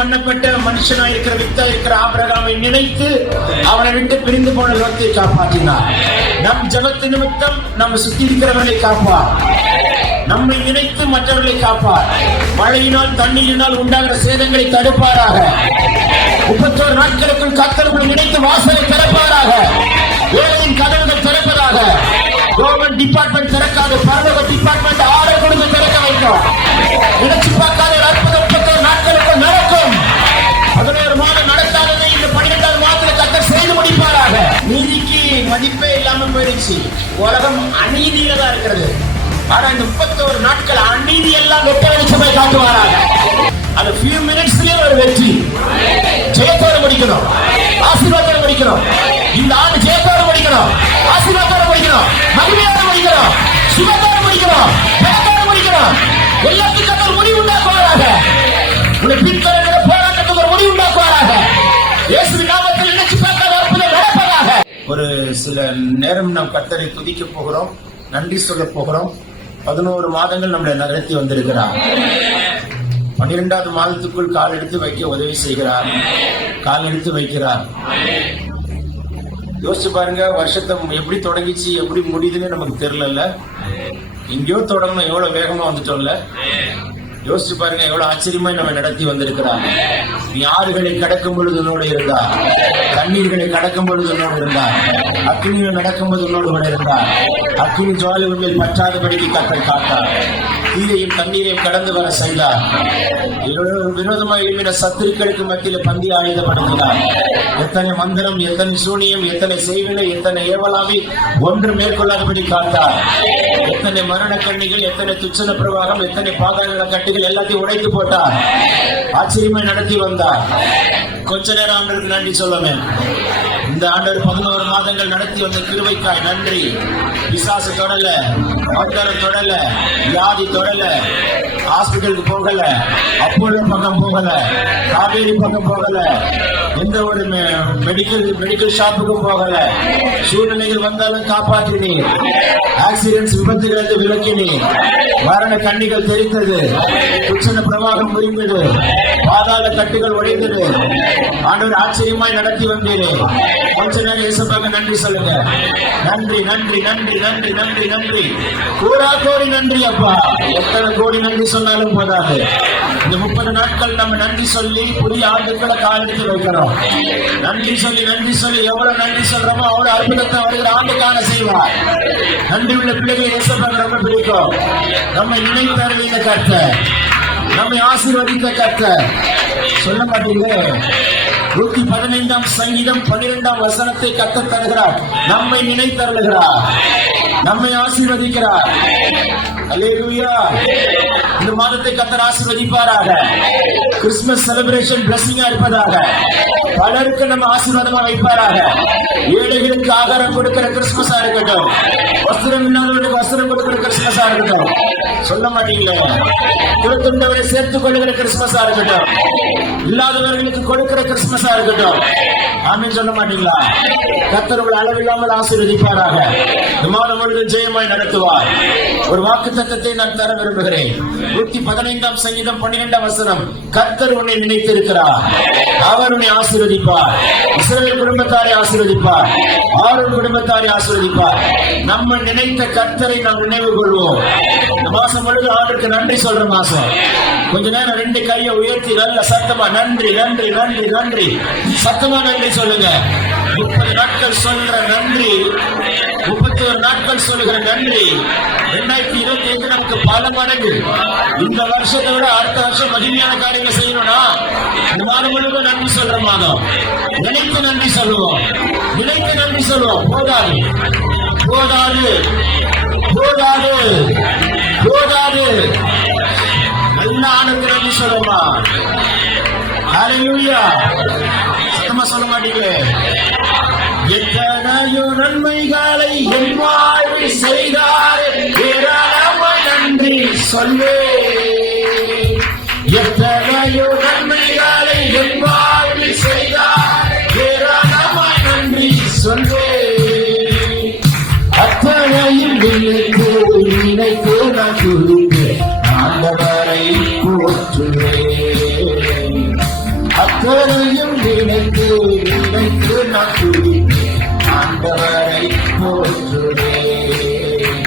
பண்ணப்பட்ட மனுஷனாய் இருக்கிற வித்தா இருக்கிற ஆபிரகாமை நினைத்து அவனை விட்டு பிரிந்து போன லோத்தை காப்பாற்றினார். நம் ஜபத்து நிமித்தம் நம்ம சுத்தி இருக்கிறவர்களை காப்பார். நம்மை நினைத்து மற்றவர்களை காப்பார். மழையினால் தண்ணீரினால் உண்டாகிற சேதங்களை தடுப்பாராக. 31 நாட்களுக்குள் கர்த்தரை நினைத்து வாசலை திறப்பாராக. வேலையின் கதவுகள் திறப்பதாக. கவர்மெண்ட் டிபார்ட்மெண்ட் திறக்காது, பரலோக டிபார்ட்மெண்ட் ஆர்டர் கொடுத்து திறக்க வைக்கும். நினைச்சு பார்க்காத அற்புதம் 31 நாட்களுக்குள் நடக்கும். 11 மாதம் நடக்காததை இந்த 12வது மாதத்துல கர்த்தர் செய்து முடிப்பாராக. நீதிக்கு மதிப்பே இல்லாம போயிடுச்சு. உலகம் அநீதியில தான் இருக்கிறது. ஆனா இந்த 31 நாட்கள் அநீதி எல்லாம் வெட்ட வெளிச்சமாய் காட்டுவாராக. அது few minutesலயே ஒரு வெற்றி. ஜெயத்தோடு முடிக்கணும், ஆசீர்வாதத்தோடு முடிக்கணும். இந்த ஆண்டு ஜெயத்தோடு முடிக்கணும், ஆசீர்வாதத்தோடு முடிக்கணும், மகிமையோடு முடிக்கணும், சுகத்தோடு முடிக்கணும், பலத்தோடு முடிக்கணும். எல்லாத்துக்கும் ஒரு முடிவு உண்டாக்குவாராக. உன்னை பின்தொடர்கிற போராட்டத்துக்கு ஒரு முடிவு உண்டாக்குவாராக. இயேசுவின் நாமத்தில் நினைச்சு பார்க்காத அற்புதம் நடப்பதாக. ஒரு சில நேரம் நாம் கர்த்தரை துதிக்க போகிறோம், நன்றி சொல்ல போகிறோம். 11 மாதங்கள் நம்மளை நகர்த்தி வந்திருக்கிறார். 12வது மாதத்துக்குள் கால் எடுத்து வைக்க உதவி செய்கிறார், கால் எடுத்து வைக்கிறார். யோசிச்சு பாருங்க, வருஷத்தை எப்படி தொடங்கிச்சு எப்படி முடியுதுன்னு நமக்கு தெரியல. எங்கேயோ தொடங்கணும், எவ்வளவு வேகமா வந்துட்டோம்ல. யோசிச்சு பாருங்க, எவ்வளவு ஆச்சரியமா நம்ம நடத்தி வந்திருக்கிறார். நீ ஆறுகளை கடக்கும் பொழுது உன்னோடு இருந்தார், தண்ணீர்களை கடக்கும் பொழுது உன்னோடு இருந்தார், அக்கினியில் நடக்கும்போது உன்னோடு கூட இருந்தார். அக்கினி ஜுவாலை உண்மையில் பற்றாதபடிக்கு கர்த்தர் காத்தார். தீயையும் தண்ணீரையும் கடந்து வர செய்தார். விரோதமாக எழுப்பின சத்துருக்களுக்கு மத்தியில் பந்தி ஆயுதப்படுத்தினார். எத்தனை மந்திரம், எத்தனை சூனியம், எத்தனை செய்வினை, எத்தனை ஏவலாவி ஒன்று மேற்கொள்ளாதபடி காத்தார். எத்தனை மரண கண்ணிகள், எத்தனை துச்சன பிரவாகம், எத்தனை பாதாள கட்டுகள் எல்லாத்தையும் உடைத்து போட்டார். ஆச்சரியமா நடத்தி வந்தார். கொஞ்ச நேரம் ஆண்டவருக்கு நன்றி சொல்லணும். இந்த ஆண்டவர் 11 மாதங்கள் நடத்தி வந்த கிருபைக்காய் நன்றி. பிசாசு தொடல, அவதாரம் தொடல, வியாதி தொடல, ஹாஸ்பிட்டலுக்கு போகல, அப்போலோ பக்கம் போகல, காவேரி பக்கம் போகல, எந்த ஒரு மெடிக்கல் ஷாப்புக்கும் போகல. சூழ்நிலைகள் வந்தாலும் காப்பாற்றினீர். ஆக்சிடென்ட்ஸ் விபத்துகளுக்கு விலக்கினீர். மரண கண்ணிகள் தெரிந்தது, துச்சன பிரவாகம் புரிந்தது, பாதாள கட்டுகள் உடைந்தது. ஆண்டவர் ஆச்சரியமாய் நடத்தி வந்தீரே. கொஞ்ச நேரம் இயேசுவுக்கு நன்றி சொல்லுங்க. நன்றி நன்றி நன்றி நன்றி நன்றி நன்றி. கூறா கோடி நன்றி அப்பா. எத்தனை கோடி நன்றி சொன்னாலும் போதாது. இந்த 30 நாட்கள் நம்ம நன்றி சொல்லி புதிய ஆண்டுகளை காலெடுத்து வைக்கிறோம். நன்றி சொல்லி எவ்வளவு நன்றி சொல்றோமோ அவ்வளவு அற்புதத்தை வருகிற ஆண்டுக்கான செய்வார். நன்றி உள்ள பிள்ளைகளை இயேசுவுக்கு ரொம்ப பிடிக்கும். நம்மை நினைத்து அறிவித்த கர்த்தர், நம்மை ஆசீர்வதித்த கர்த்தர். சொல்ல மாட்டீங்க. 115ஆம் சங்கீதம் 12ஆம் வசனத்தை கர்த்தர் தருகிறார். நம்மை நினைத்தருளுகிறார், நம்மை ஆசீர்வதிக்கிறார். அல்லேலூயா. இந்த மாதத்தை கர்த்தர் ஆசீர்வதிப்பாராக. கிறிஸ்துமஸ் செலிப்ரேஷன் பிளஸிங்கா இருப்பதாக. பலருக்கு நம்ம ஆசீர்வாதமா வைப்பாராக. ஏழைகளுக்கு ஆகாரம் கொடுக்கிற கிறிஸ்துமஸா இருக்கட்டும், வஸ்திரம் இல்லாதவர்களுக்கு வஸ்திரம் கொடுக்கிற கிறிஸ்துமஸா இருக்கட்டும். சொல்ல மாட்டீங்களே. கொடுத்துண்டவரை சேர்த்துக் கொள்ளுகிற கிறிஸ்துமஸா இருக்கட்டும், இல்லாதவர்களுக்கு கொடுக்கிற கிறிஸ்துமஸா இருக்கட்டும். ஆமென் சொல்ல மாட்டீங்களா? கர்த்தர் உங்களை அளவில்லாமல் ஆசீர்வதிப்பாராக. இந்த மாதம் முழுவதும் ஜெயமாய் நடத்துவார். ஒரு வாக்கு தத்தத்தை நான் தர விரும்புகிறேன். 115ஆம் சங்கீதம் 12ஆம் வசனம். கர்த்தர் உன்னை நினைத்திருக்கிறார், அவர் உன்னை ஆசீர்வதிப்பார். இஸ்ரவேல் குடும்பத்தாரை ஆசீர்வதிப்பார், ஆரோன் குடும்பத்தாரை ஆசீர்வதிப்பார். நம்ம நினைத்த கர்த்தரை நாம் நினைவு கொள்வோம். இந்த மாசம் முழுவதும் ஆண்டவருக்கு நன்றி சொல்ற மாசம். கொஞ்ச நேரம் 2 கையை உயர்த்தி நல்ல சத்தமா நன்றி நன்றி நன்றி நன்றி சத்தமா நன்றி சொல்லுங்க. 30 நாட்கள் சொல்ற நன்றி, 31 நாட்கள் சொல்லுகிற நன்றி. 2025 நமக்கு பல மடங்கு. இந்த வருஷத்தை விட அடுத்த வருஷம் மகிமையான காரியங்களை செய்யணும்னா இந்த மாதம் முழுவதும் நன்றி சொல்ற மாதம். நினைத்து நன்றி சொல்லுவோம், நினைத்து நன்றி சொல்லுவோம். போதாது போதாது போதாது போதாது. நல்ல ஆனந்த நன்றி சொல்லுமா. ஹல்லேலூயா. சத்தமா சொல்ல மாட்டீங்களே. எத்தனையோ நன்மைகளை என் வாழ்வில் செய்தார், ஏராளமாய் நன்றி சொல்வே. எத்தனையோ நன்மைகளை என் வாழ்வில் செய்தார், ஏராளமாய் நன்றி சொல்வே. அத்தனையும் நினைத்து நான் துதிப்பேன், ஆண்டவரை போற்றுவேன். எவரையும் நினைத்து நினைத்து நான் துதிப்பேன். ஆண்டவரை போற்றுவேன்,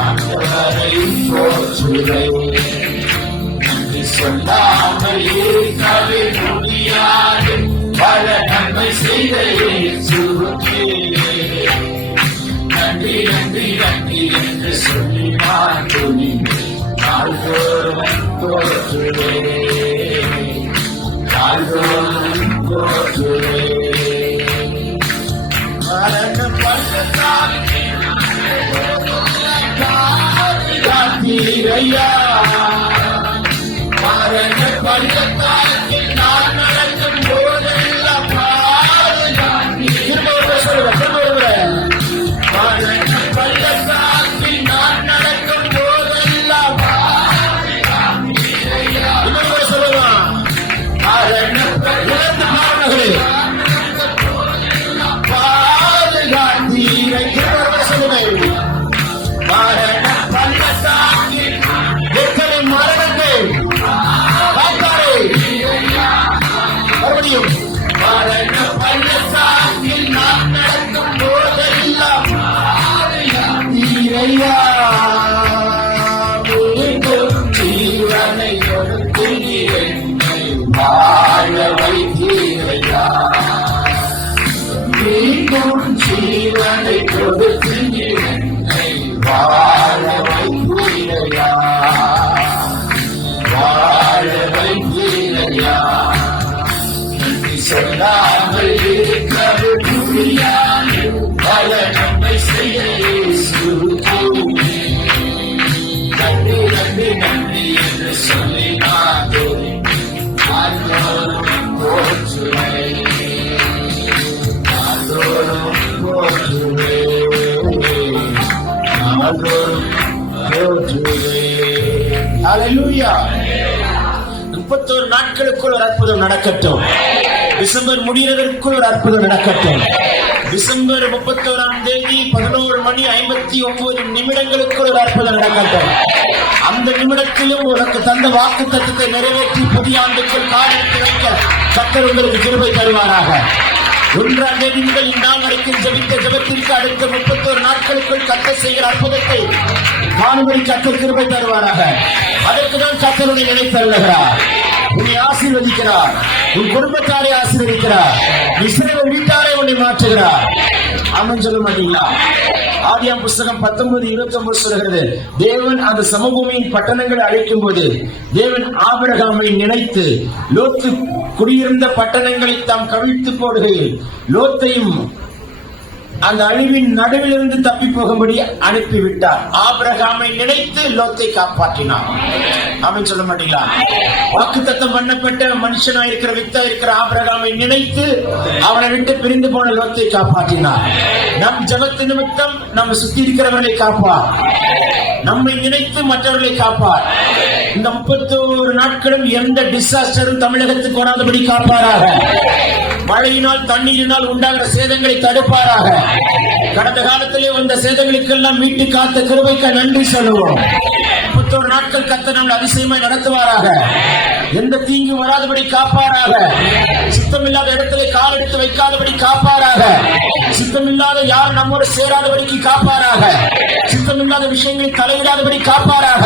ஆண்டவரை போற்றுவேன். நன்றி சொல்லாமல் இருக்கவே முடியாது, பல நன்மை செய்த இயேசுவுக்கே நன்றி நன்றி நன்றி என்று சொல்லி நான் துதிப்பேன். நாள்தோறும் போற்றுவேன், நாள்தோறும் போற்றுவேன். மரண பள்ளத்தால் காத்தீரையா, மரண பள்ளத்தால் நான் நடக்கும் போதெல்லாம் சொல்லுவேன். மரண பள்ளத்தால் நான் நடக்கும் போதெல்லாம் சொல்லுவான். மரண பள்ளத்தால் பாதுகாத்தீரை சொல்லுவேன். மரண பள்ளத்தால் எத்தனை மரணங்கள் காத்தாரே. மறுபடியும் மரண பள்ளத்தால் நான் நடக்கும் போதெல்லாம் தீரையா, மீண்டும் ஜீவனை கொடுத்து என்னை வாழ வைத்தீரையா, மீண்டும் ஜீவனை கொடுத்து என்னை வாழ வைத்தீரையா, வாழ வைத்தீரையா. நன்றி சொல்லாமல் இருக்கவே முடியாது, பல நன்மை செய்ய இயேசுவுக்கே நன்றி நன்றி நன்றி என்று சொல்லி நான் துதிப்பேன். நாள்தோறும் போற்றுவேன், நாள்தோறும் போற்றுவேன், நாள்தோறும் போற்றுவேன். ஹல்லேலூயா. 31 நாட்களுக்குள் ஒரு அற்புதம் நடக்கட்டும். டிசம்பர் முடிகிறதற்குள் ஒரு அற்புதம் நடக்கட்டும். டிசம்பர் 31ஆம் தேதி 11:59 ஒரு அற்புதம் நடக்கட்டும். அந்த நிமிடத்திலும் உனக்கு தந்த வாக்கு தத்தத்தை நிறைவேற்றி புதிய ஆண்டுக்குள் காலெடுத்து வைக்க கர்த்தர் உங்களுக்கு கிருபை தருவாராக. 1ஆம் தேதி முதல் இந்நாள் வரைக்கும் ஜெபித்த ஜெபத்திற்கு அடுத்த 31 நாட்களுக்குள் கர்த்தர் செய்கிற அற்புதத்தை காணும்படி கர்த்தர் கிருபை தருவாராக. அதற்குதான் கர்த்தர் உன்னை நினைத்தருளுகிறார், உன்னை ஆசீர்வதிக்கிறார், உன் குடும்பத்தாரை ஆசீர்வதிக்கிறார், இஸ்ரவேல் வீட்டாரை உன்னை மாற்றுகிறார். ஆமென் சொல்ல மாட்டீங்களா? ஆதியாம் புஸ்தகம் 19:29 சொல்கிறது, தேவன் அந்த சமபூமியின் பட்டணங்களை அழைக்கும் போது தேவன் ஆபிரகாமை நினைத்து லோத்து குடியிருந்த பட்டணங்களை தாம் கவிழ்த்து போடுகையில் லோத்தையும் அந்த அழிவின் நடுவிலிருந்து தப்பி போகும்படி அனுப்பிவிட்டார். ஆபிரகாமை நினைத்து லோத்தை காப்பாற்றினார். ஆமென் சொல்ல மாட்டீங்களா? வாக்குத்தத்தம் பண்ணப்பட்ட மனுஷனாயிருக்கிற வித்தாயிருக்கிற ஆபிரகாமை நினைத்து அவனை விட்டு பிரிந்து போன லோத்தை காப்பாற்றினார். நம் ஜபத்து நிமித்தம் நம்ம சுத்தி இருக்கிறவர்களை காப்பார், நம்மை நினைத்து மற்றவர்களை காப்பார். இந்த 31 நாட்களும் எந்த டிசாஸ்டரும் தமிழகத்துக்கு வராதபடி காப்பாராக. மழையினால் தண்ணீரினால் உண்டாகிற சேதங்களை தடுப்பாராக. கடந்த காலத்திலே வந்த சேதங்களுக்கெல்லாம் மீட்டு காத்த கிருபைக்கு நன்றி சொல்லுவோம். 31 நாட்கள் கர்த்தர் நம்மை அதிசயமாய் நடத்துவாராக. எந்த தீங்கு வராதபடி காப்பாராக. சுத்தமில்லாத இடத்திலே கால் எடுத்து வைக்காதபடி காப்பாராக. சுத்தமில்லாத யார் நம்மோடு சேராதபடிக்கு காப்பாராக. சுத்தமில்லாத விஷயங்களில் தலையிடாதபடி காப்பாராக.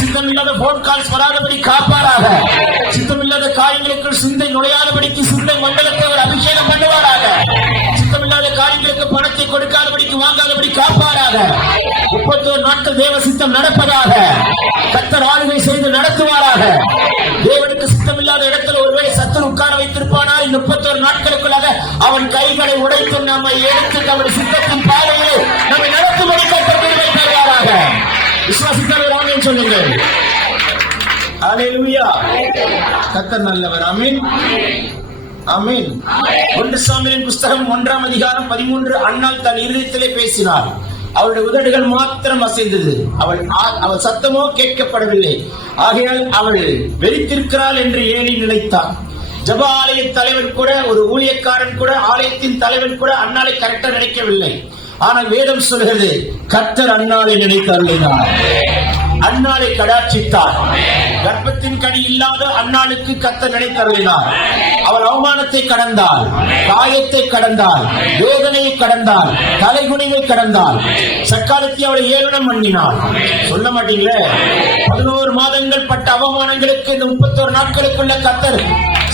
சுத்தமில்லாத போன் கால்ஸ் வராதபடி காப்பாராக. சுத்தமில்லாத காரியங்களுக்குள் சிந்தை நுழையாதபடிக்கு சிந்தை மண்டலத்தை அவர் அபிஷேகம் பண்ணுவாராக. சுத்தமில்லாத காரியங்களுக்கு பணத்தை கொடுக்காதபடிக்கு வாங்காதபடி காப்பாராக. 31 நாட்கள் தேவ சித்தம் நடப்பதாக. கர்த்தர் ஆளுகை செய்து நடத்துவாராக. தேவனுக்கு சித்தமில்லாத இடத்தில் ஒருவேளை சத்தம் உட்கார வைத்திருப்பானால் 31 நாட்களுக்குள்ளாக அவன் கைகளை உடைத்து நம்மை எடுத்து நம்முடைய சித்தத்தின் பாதையை நம்மை நடத்தும்படி கர்த்தர் கிருபை தருவாராக. விசுவாசித்தவர் ஆமென் சொல்லுங்கள். ஹல்லேலூயா. கர்த்தர் நல்லவர். ஆமென் ஆமென். 1 சாமுவேலின் புஸ்தகம் 1ஆம் அதிகாரம் 13. அன்னாள் தன் இருதயத்திலே பேசினாள், அவளுடைய உதடுகள் மாத்திரம் அசைந்தது, அவள் சத்தமோ கேட்கப்படவில்லை. ஆகையால் அவள் வெறித்திருக்கிறாள் என்று ஏலி நினைத்தான். ஜப ஆலய தலைவன் கூட, ஒரு ஊழியக்காரன் கூட, ஆலயத்தின் தலைவன் கூட அன்னாளை கரெக்டா நினைக்கவில்லை. ஆனால் வேதம் சொல்கிறது, கர்த்தர் அன்னாளை நினைத்து அருளினார், அன்னாளை கடாட்சித்தார். கர்ப்பத்தின் கனி இல்லாத அன்னாளுக்கு கர்த்தர் நினைத்தருளினார். அவள் அவமானத்தை கடந்தாள், காயத்தை கடந்தாள், வேதனையை கடந்தாள், தலைகுனிவை கடந்தாள். சக்காலத்தை அவளை ஏளனம் பண்ணினாள். சொல்ல மாட்டீங்களே, 11 மாதங்கள் பட்ட அவமானங்களுக்கு இந்த 31 நாட்களுக்குள்ள கர்த்தர்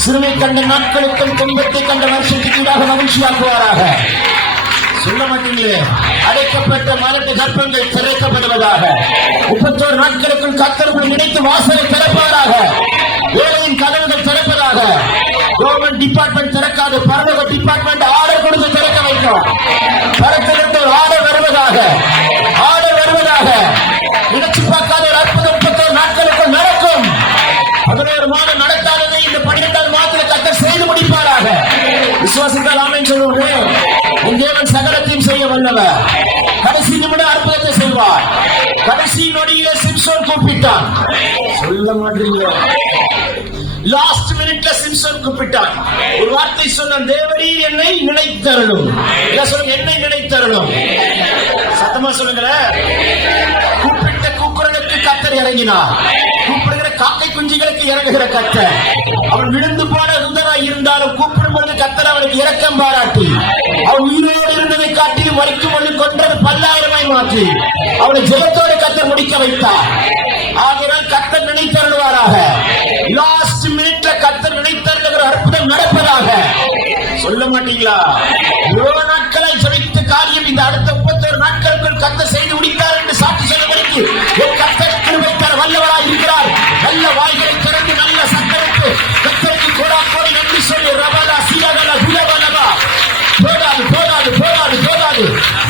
சிறுமை கண்ட நாட்களுக்கும் துன்பத்தை கண்ட வருஷத்துக்கு மகிழ்ச்சியாக்குவாராக. சொல்ல மாட்டீங்களே, அடைக்கப்பட்ட மலட்டு கர்ப்பங்கள் திறக்கப்படுவதாக. 31 நாட்களுக்குள் கர்த்தர் நினைத்து வாசலை திறப்பாராக. வேலையின் கதவுகள் திறப்பதாக. கவர்மெண்ட் டிபார்ட்மெண்ட் திறக்காது, பரலோக டிபார்ட்மெண்ட் ஆர்டர் கொடுத்து திறக்க வைக்கும். பரத்திலிருந்து ஒரு ஆர்டர் வருவதாக, ஆர்டர் வருவதாக. நினைச்சு பார்க்காத ஒரு அற்புதம் 31 நாட்களுக்குள் நடக்கும். 11 மாதம் நடத்தாததை இந்த 12வது மாதத்தில் கர்த்தர் செய்து முடிப்பாராக. விசுவாசித்தால் ஆமென் சொல்லுவோம். உன் தேவன் சகலத்தையும் செய்ய வல்லவர். கடைசி நிமிடம் அற்புதத்தை செய்வார். கடைசி நொடியில சிம்சோன் கூப்பிட்டான். சொல்ல மாட்டீங்க, லாஸ்ட் மினிட்ல சிம்சோன் கூப்பிட்டான். ஒரு வார்த்தை சொன்ன, தேவரீர் என்னை நினைத்தருளும். என்னை நினைத்தருளும். சத்தமா சொல்லுங்களேன். கூப்பிட்ட கூக்குரலுக்கு கர்த்தர் இறங்கினார். கூப்பிடுகிற காக்கை குஞ்சுகளுக்கு இறங்குகிற கர்த்தர். அவன் விழுந்து போன உதராய் இருந்தாலும் கூப்பிடும் பொழுது கர்த்தர் அவனுக்கு இரக்கம் பாராட்டி, அவன் உயிரோடு இருந்ததை காட்டி மறிக்கும் பொழுது கொன்றது 10,000 மாற்றி அவனை ஜெயத்தோடு கர்த்தர் முடிக்க வைத்தார். ஆகையால் கர்த்தர் நினைத்தருள்வாராக. லாஸ்ட் மினிட்ல கர்த்தர் நினைத்தருளுகிற அற்புதம் நடப்பதாக. சொல்ல மாட்டீங்களா? இவ்வளவு நாட்களாய் ஜெபித்த காரியம் இந்த அடுத்த 31 நாட்களுக்குள் கர்த்தர் செய்து முடித்தார் என்று சாட்சி சொல்லுவதற்கு என் கர்த்தர் கிருபை தர வல்லவராய் இருக்கிறார். நல்ல வாய்களை திறந்து நல்ல சத்தருக்கு கர்த்தருக்கு கோடாகோடி நன்றி சொல்லி ரபலா சியகலா குலபலபா. போதாது போதாது போதாது போதாது.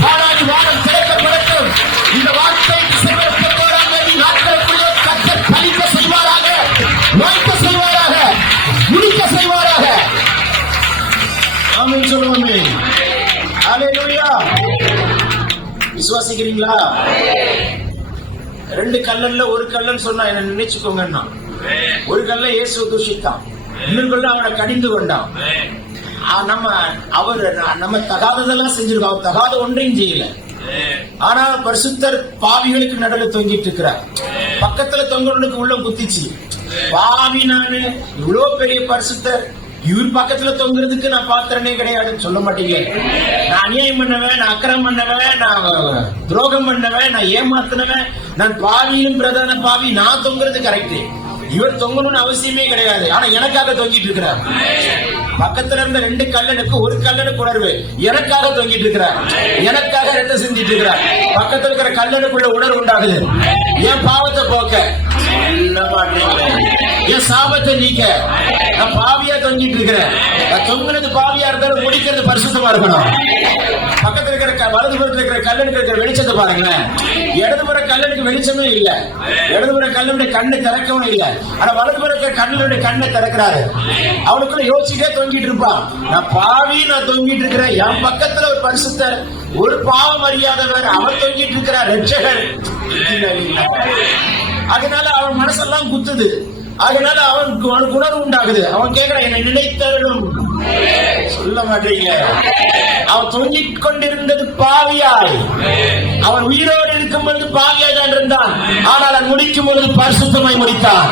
வாராது வாரம் திறக்கப்படட்டும். இந்த வார்த்தை டிசம்பர் 31ஆம் தேதி நாட்களுக்குள்ளே கர்த்தர் பலிக்க செய்வாராக, வாய்க்க செய்வாராக, முடிக்க செய்வாராக. ஆமென் சொல்லுவோமே. ஹல்லேலூயா. விசுவாசிக்கிறீங்களா? 2 கல்லன்ல ஒரு கல்லன் சொன்னா என்ன நினைச்சுக்கோங்கன்னா, ஒரு கல்ல இயேசு தூஷித்தான், இன்னொரு கல்ல அவனை கடிந்து கொண்டான். நம்ம தகாததெல்லாம் செஞ்சிருக்கோம், தகாத ஒன்றையும் செய்யல. ஆனா பரிசுத்தர் பாவிகளுக்கு நடுவில் தொங்கிட்டு இருக்கிறார். பக்கத்துல தொங்கனுக்கு உள்ள குத்திச்சு. பாவி நானு, இவ்வளவு பெரிய பரிசுத்தர், இவர் பக்கத்துல தொங்குறதுக்கு நான் பாத்திரனே கிடையாதுன்னு சொல்ல மாட்டீங்க. நான் அநியாயம் பண்ணவன், நான் அக்கிரமம் பண்ணவன், நான் துரோகம் பண்ணவன், நான் ஏமாத்தினவன், நான் பாவியும் பிரதான பாவி, நான் தொங்குறது கரெக்ட். இவர் தொங்கணும்னு அவசியமே கிடையாது. ஆனா எனக்காக தொங்கிட்டு இருக்கிறார். பக்கத்துல இருந்த 2 கல்லனுக்கு ஒரு கல்லனுக்கு உணர்வு, எனக்காக தொங்கிட்டு இருக்கிறார், எனக்காக ரெட்ட செஞ்சிட்டு இருக்கிறார். பக்கத்துல இருக்கிற கல்லனுக்குள்ள உணர்வு உண்டாகுது. என் பாவத்தை போக்க, என் சாபத்தை நீக்க. நான் பாவியா தொங்கிட்டு இருக்கிறேன். நான் தொங்குறது பாவியா இருந்தாலும் முடிக்கிறது பரிசுத்தமா இருக்கணும். பக்கத்துல இருக்கிற வலதுபுறத்துல இருக்கிற கல்லனுக்கு இருக்கிற வெளிச்சத்தை பாருங்களேன். இடதுபுற கல்லனுக்கு வெளிச்சமே இல்ல, இடதுபுற கல்லனுடைய கண்ணு திறக்கவும் இல்லை. ஆனா வலதுபுற கண்ணுடைய கண்ணை திறக்கிறாரு. அவனுக்குள்ள யோசிக்கே தொங்கிட்டு இருப்பான். நான் பாவி, நான் தொங்கிட்டு இருக்கிறேன். என் பக்கத்துல ஒரு பரிசுத்தர், ஒரு பாவம் அறியாதவர், அவர் தொங்கிட்டு இருக்கிறார், ரட்சகர். அதனால அவன் மனசெல்லாம் குத்துது. அதனால அவனுக்கு உணர்வு உண்டாகுது. அவன் கேட்கிறான், என்னை நினைத்தருளும். சொல்ல மாட்டீங்க. அவன் தொங்கிக் கொண்டிருந்தது பாவியாய். அவன் உயிரோடு இருக்கும் பொழுது பாவியாய் தான் இருந்தான். ஆனால் அவன் முடிக்கும் பொழுது பரிசுத்தமாய் முடித்தான்.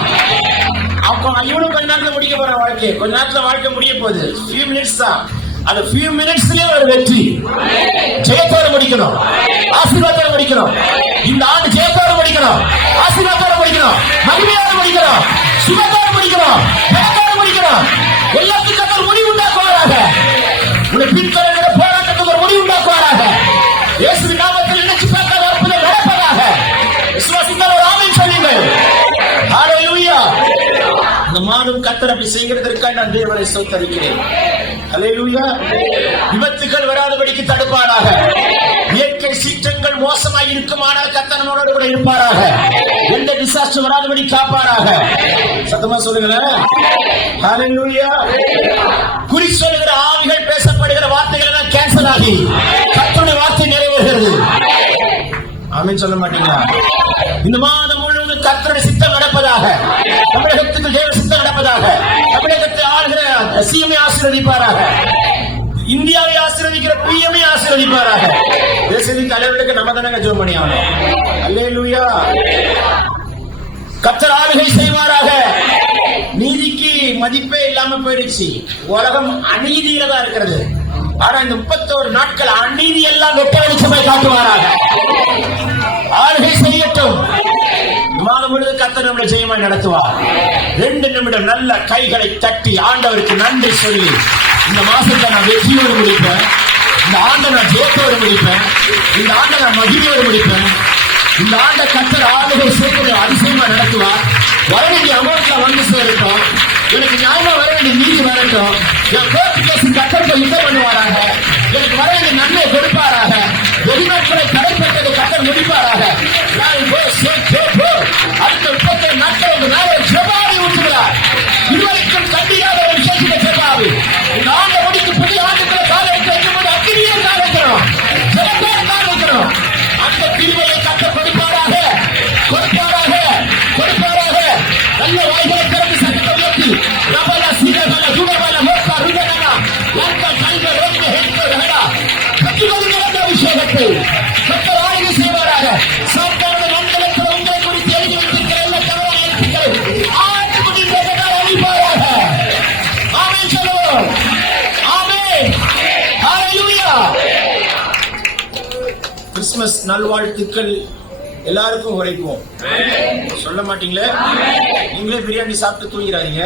அப்ப இவனும் கொஞ்ச நேரத்துல முடிக்க போற வாழ்க்கை, கொஞ்ச நேரத்துல வாழ்க்கை முடிய போகுது. few minutes தான். அந்த few minutesலயே ஒரு வெற்றி. ஜெயத்தோடு முடிக்கணும், ஆசீர்வாதத்தோடு முடிக்கணும். இந்த ஆண்டு ஜெயத்தோடு முடிக்கணும், ஆசீர்வாதத்தோடு முடிக்கணும், மகிமையோடு முடிக்கணும், சுகத்தோடு முடிக்கணும், பணத்தோடு முடிக்கணும். எல்லாத்துக்கும் ஒரு முடிவு உண்டாக்குவாராக. உன்னை பின்தொடர்கிற போராட்டத்துக்கு ஒரு முடிவு உண்டாக்குவாராக. இயேசுவின் நாமத்தில் நினைச்சு பார்க்காத அற்புதம் நடப்பதாக. விசுவாசித்தால் ஒரு ஆமென் சொல்லுங்கள். ஹல்லேலூயா. இந்த மாதம் கர்த்தர் அப்படி செய்கிறதற்காக நான் தேவனை ஸ்தோத்திரிக்கிறேன். ஹல்லேலூயா. விபத்துகள் வராதபடிக்கு தடுப்பாராக. இயற்கை சீற்றங்கள் மோசமாய் இருக்குமானால் கர்த்தர் நம்மோடு கூட இருப்பாராக. எந்த டிசாஸ்டர் வராதபடி காப்பாராக. சத்தமா சொல்லுங்களேன். ஹல்லேலூயா. குறி சொல்லுகிற ஆவிகள், பேசப்படுகிற வார்த்தைகள் எல்லாம் கேன்சல் ஆகி கர்த்தருடைய வார்த்தை நிறைவேறுகிறது. ஆமென் சொல்ல மாட்டீங்களா? இந்த மாதம் முழுவதும் கர்த்தருடைய சித்தம் நடப்பதாக. தமிழகத்துக்கு தேவ சித்தம் நடப்பதாக. தமிழகத்தை ஆளுகிற சிஎம்ஐ ஆசீர்வதிப்பாராக. இந்தியாவை ஆசீர்வதிக்கிற பிஎம்ஐ ஆசீர்வதிப்பாராக. தேசத்தின் தலைவர்களுக்கு நம்ம தானங்க ஜெபம் பண்ணி ஆகணும். அல்லேலூயா. கர்த்தர் ஆளுகை செய்வாராக. நீதிக்கு மதிப்பே இல்லாம போயிடுச்சு. உலகம் அநீதியில தான் இருக்கிறது. ஆனா இந்த 31 நாட்கள் அநீதி எல்லாம் வெட்ட வெளிச்சமாய் காட்டுவாராக. ஆளுகை செய்யட்டும். மாதம் முழுவதும் கர்த்தர் நம்மளை ஜெயமாய் நடத்துவார். 2 நிமிடம் நல்ல கைகளை தட்டி ஆண்டவருக்கு நன்றி சொல்லி, இந்த மாசத்தை நான் வெற்றியோடு முடிப்பேன், இந்த ஆண்டை நான் ஜெயத்தோடு முடிப்பேன், இந்த ஆண்டை நான் மகிழ்ச்சியோடு முடிப்பேன், இந்த ஆண்டை கர்த்தர் ஆளுகை செய்து அதிசயமா நடத்துவார். வர வேண்டிய அமௌண்ட்ல வந்து சேரட்டும், எனக்கு நியாயமா வர வேண்டிய நீதி வரட்டும், என் கோர்ட்டு கேஸ் கர்த்தர் யுத்தம் பண்ணுவாராக, எனக்கு வர வேண்டிய நன்மை கொடுப்பாராக, வெளிநாட்களை தடைப்பட்டதை கர்த்தர் முடிப்பாராக. அடுத்த 30 நாட்கள் உங்க மேல ஜெபாவை ஊற்றுகிறார். இதுவரைக்கும் கண்டியாத ஒரு விசேஷித்த ஜெபாவை இந்த ஆண்டு முடிக்கு புதிய ஆண்டுகளை கால வைக்கும்போது அக்கினியை கால வைக்கிறோம், சில பேர் கால வைக்கிறோம். அந்த பிரிவையை கர்த்தர் கொடுப்பாராக, கொடுப்பாராக, கொடுப்பாராக. நல்ல வாய்களை திறந்து சட்டத்தை உயர்த்தி ரபல சீரபல துடபல மோக்கா ருதனா லங்க கல்வ ரோங்க ஹெல்கோ ரஹடா கட்டிவருகிற அந்த அபிஷேகத்தை கர்த்தர் ஆளுகை செய்வாராக. சாத்தான மண்டலத்தில் உங்களை குறித்து எழுதி வைத்திருக்கிற எல்லா தவறான எழுத்துக்களை ஆட்டுக்குடி தேவனால் அழிப்பாராக. ஆமென் சொல்லுவோம். ஆமென். ஹalleluya. கிறிஸ்துமஸ் நல்வாழ்த்துக்கள் எல்லாருக்கும் உரைப்போம். சொல்ல மாட்டீங்களே? நீங்களே பிரியாணி சாப்பிட்டு தூங்கிறாதீங்க.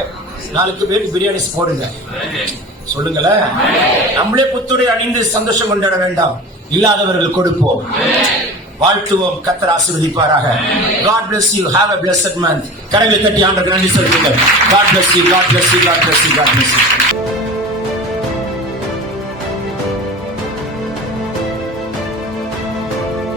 4 பேருக்கு பிரியாணி போடுங்க. சொல்லுங்களேன். நம்மளே புத்துடை அணிந்து சந்தோஷம் கொண்டாட வேண்டாம். இல்லாதவர்கள் கொடுப்போம், வாழ்த்துவோம். கர்த்தர் ஆசீர்வதிப்பாராக. God bless you. Have a blessed month. கரங்களை தட்டி ஆண்டவருக்கு நன்றி சொல்லுங்கள். God bless you. God bless you. God bless you. God bless you.